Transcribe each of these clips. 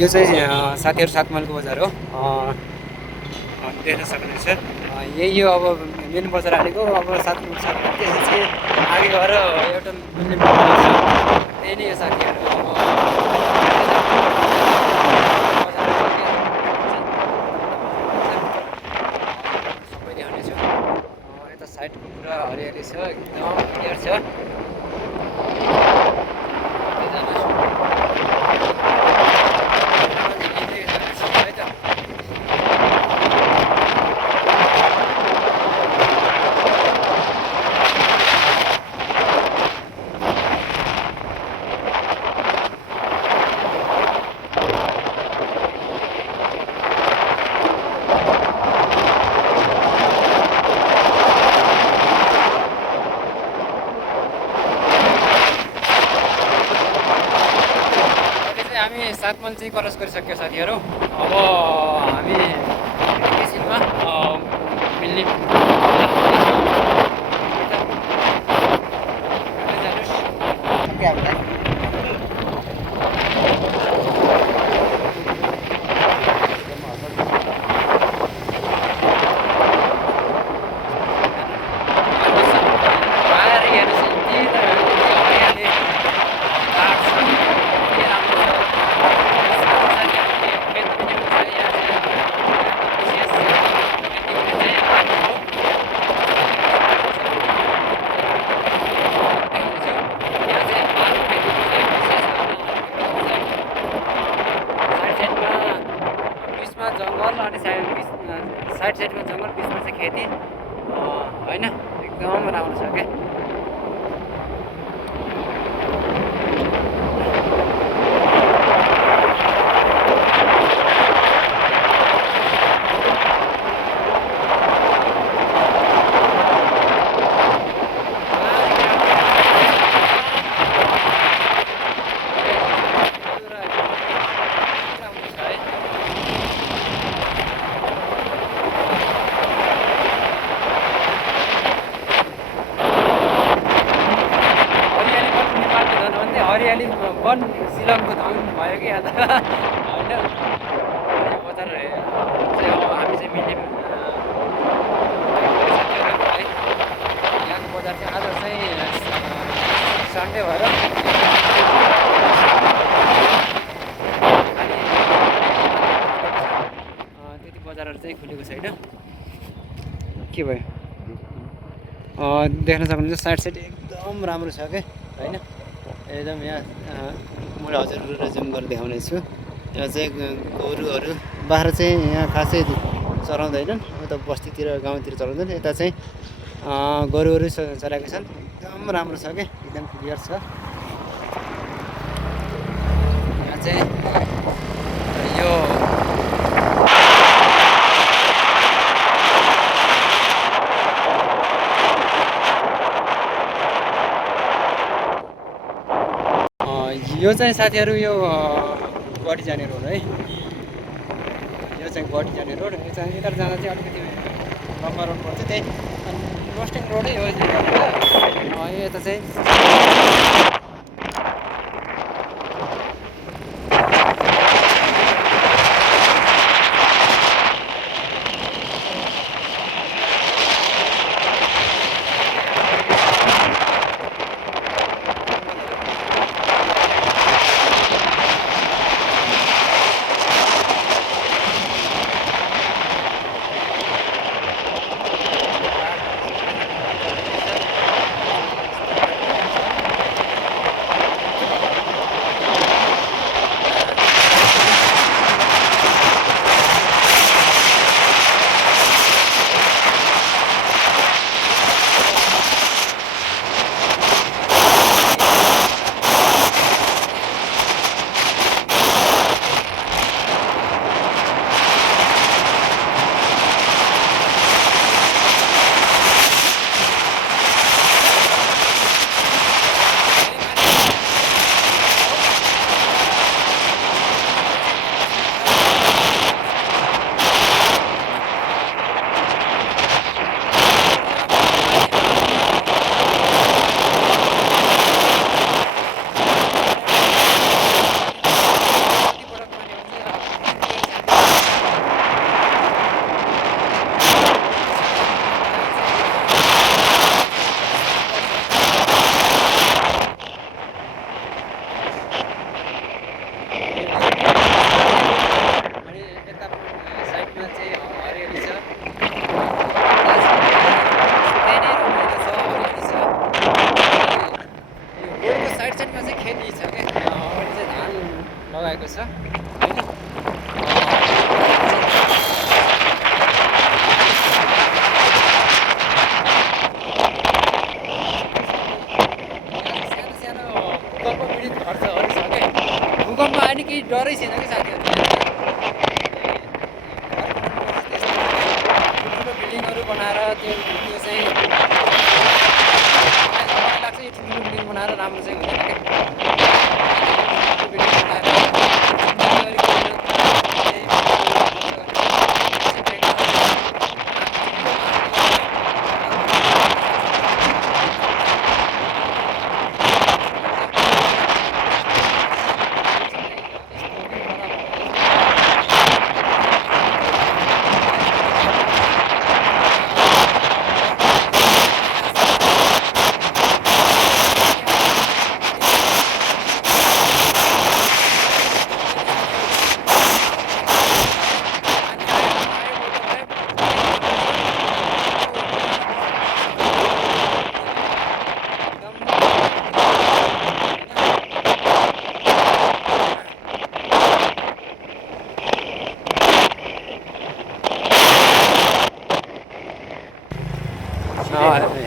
यो चाहिँ साथीहरू 7 माइलको बजार हो। देख्न सक्नुहुनेछ यही हो अब मेन बजार आएको अब 7 माइल त्यसपछि आगे गएर एउटा मिल्ने त्यही नै हो साथीहरू। सबै देखाउनेछु। यता साइडको पुरा हरियाली छ, एकदम क्लियर छ। हामी 7 माइल चाहिँ क्रस गरिसक्यो साथीहरू। अब हामी एकैछिनमा मिल्ने जङ्गल अनि साइडमा जङ्गल, बिचमा चाहिँ खेती होइन, एकदम राम्रो छ क्या। हरियाली वन सिलङको धन भयो कि यहाँ त होइन। बजार चाहिँ अब हामी चाहिँ मिल्यौँ है। यहाँको बजार चाहिँ आज चाहिँ सन्डे भएर त्यति बजारहरू चाहिँ खुलेको छैन। के भयो देख्न सक्नुहुन्छ साइड एकदम राम्रो छ क्या होइन। एकदम यहाँ मैले हजुरहरूलाई जुम गरेर देखाउने छु। यहाँ चाहिँ गोरुहरू बाख्रा चाहिँ यहाँ खासै चराउँदैनन्, उता बस्तीतिर गाउँतिर चलाउँदैन। यता चाहिँ गोरुहरू चराएका छन्, एकदम राम्रो छ क्या, एकदम क्लियर छ। यहाँ चाहिँ यो यो चाहिँ साथीहरू यो गढी जाने रोड है। यो चाहिँ गढी जाने रोड। यो चाहिँ यता जाँदा चाहिँ अलिकति लम्बा रोड पर्छ, त्यही रोस्टिङ रोडै हो यता चाहिँ। अनि यता साइडमा चाहिँ हरियाली छ। रोडको साइड साइडमा चाहिँ खेती छ क्या, अगाडि चाहिँ धान लगाएको छ होइन। सानो सानो भूकम्प पीडित घरहरू छ क्या, भूकम्प आयो नि केही डरै छैन कि साथीहरू। ठुल्ठुलो बिल्डिङहरू बनाएर त्यो चाहिँ मलाई लाग्छ यो ठुल्ठुलो बिल्डिङ बनाएर राम्रो चाहिँ हुँदैन क्या।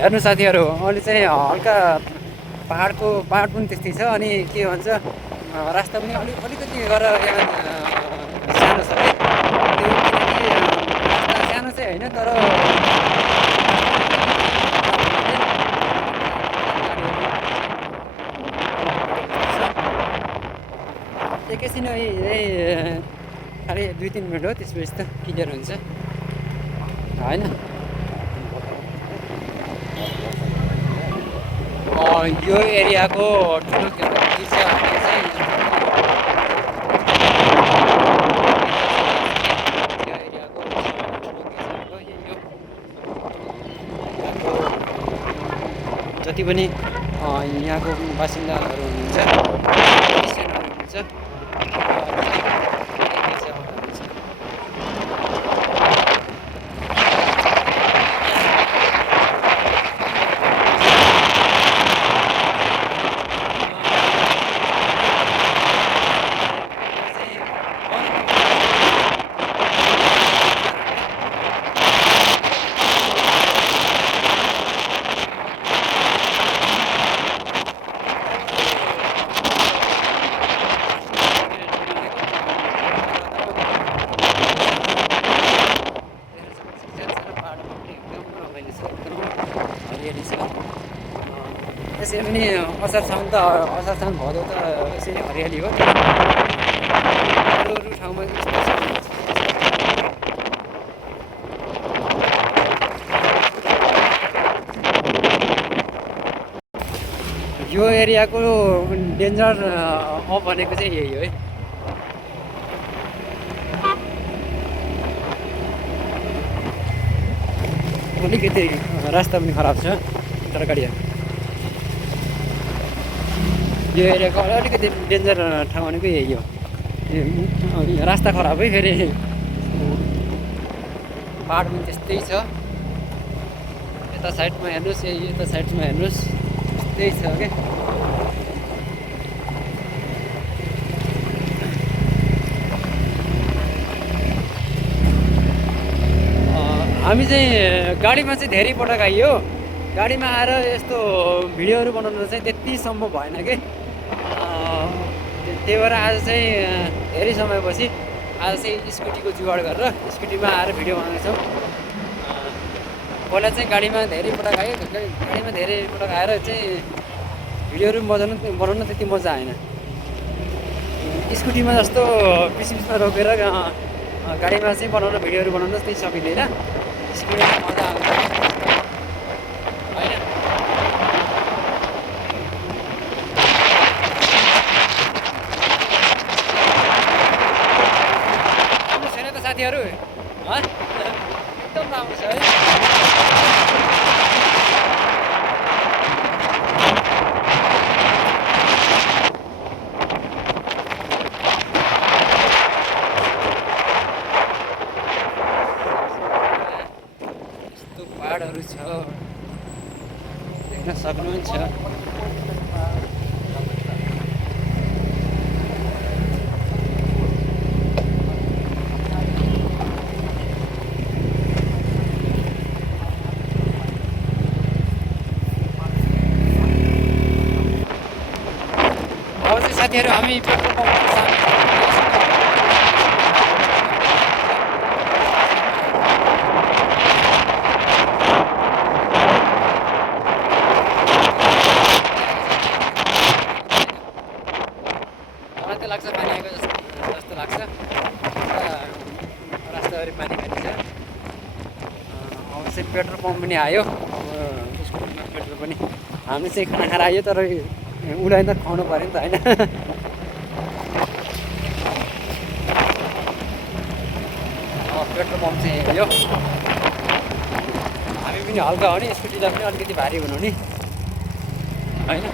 हेर्नु साथीहरू, अहिले चाहिँ हल्का पहाड पनि त्यस्तै छ। अनि के भन्छ, रास्ता पनि अलिकति गरेर यहाँ सानो छ है। त्यो किनकि रास्ता सानो चाहिँ होइन, तर एकैछिन खालि 2-3 मिनट हो, त्यसपछि त क्लियर हुन्छ होइन। यो एरियाको ठुलो के छ भने चाहिँ यो एरियाको ठुलो के छ यही हो। जति पनि यहाँको बासिन्दाहरू हुनुहुन्छ, क्रिस्चियनहरू हुनुहुन्छ, यसरी पनि असार साउन भदौ त यसरी हरियाली हो। अरू ठाउँमा यो एरियाको डेन्जर अफ भनेको चाहिँ यही हो है। अलिकति रास्ता पनि खराब छ तरकारिया। यो एरियाको अलिकति डेन्जर ठाउँ भनेको यही हो। रास्ता खराब है, फेरि पाहाड पनि त्यस्तै छ। यता साइडमा हेर्नुहोस्, यता साइडमा हेर्नुहोस्, त्यस्तै छ क्या। हामी चाहिँ गाडीमा चाहिँ धेरै पटक आइयो। गाडीमा आएर यस्तो भिडियोहरू बनाउनु चाहिँ त्यति सम्भव भएन कि। त्यही भएर आज चाहिँ धेरै समयपछि आज चाहिँ स्कुटीको जुगाड गरेर स्कुटीमा आएर भिडियो बनाउँदैछौँ। पहिला चाहिँ गाडीमा धेरै पटक आयो, गाडीमा धेरै पटक आएर चाहिँ भिडियोहरू बनाउन त्यति मजा आएन। स्कुटीमा जस्तो बिचमा रोकेर गाडीमा चाहिँ भिडियोहरू बनाउन त्यही सकिँदैन। स्कुटीमा मजा आउँछ होइन। राम्रो छैन त साथीहरू, एकदम राम्रो छ है। सक्नुहुन्छ। अब चाहिँ साथीहरू हामी पेट्रोल पम्पको सामु मलाई त लाग्छ पानी आएको जस्तो लाग्छ। रास्ताभरि पानी खाली छ। अब चाहिँ पेट्रोल पम्प पनि आयो। अब स्कुलमा पेट्रोल पनि हामी चाहिँ खाना खाएर आयो, तर उसलाई त खुवाउनु पऱ्यो नि त होइन। पेट्रोल पम्प चाहिँ यो हामी पनि हल्का हो नि, स्कुटीलाई पनि अलिकति भारी हुनु नि होइन।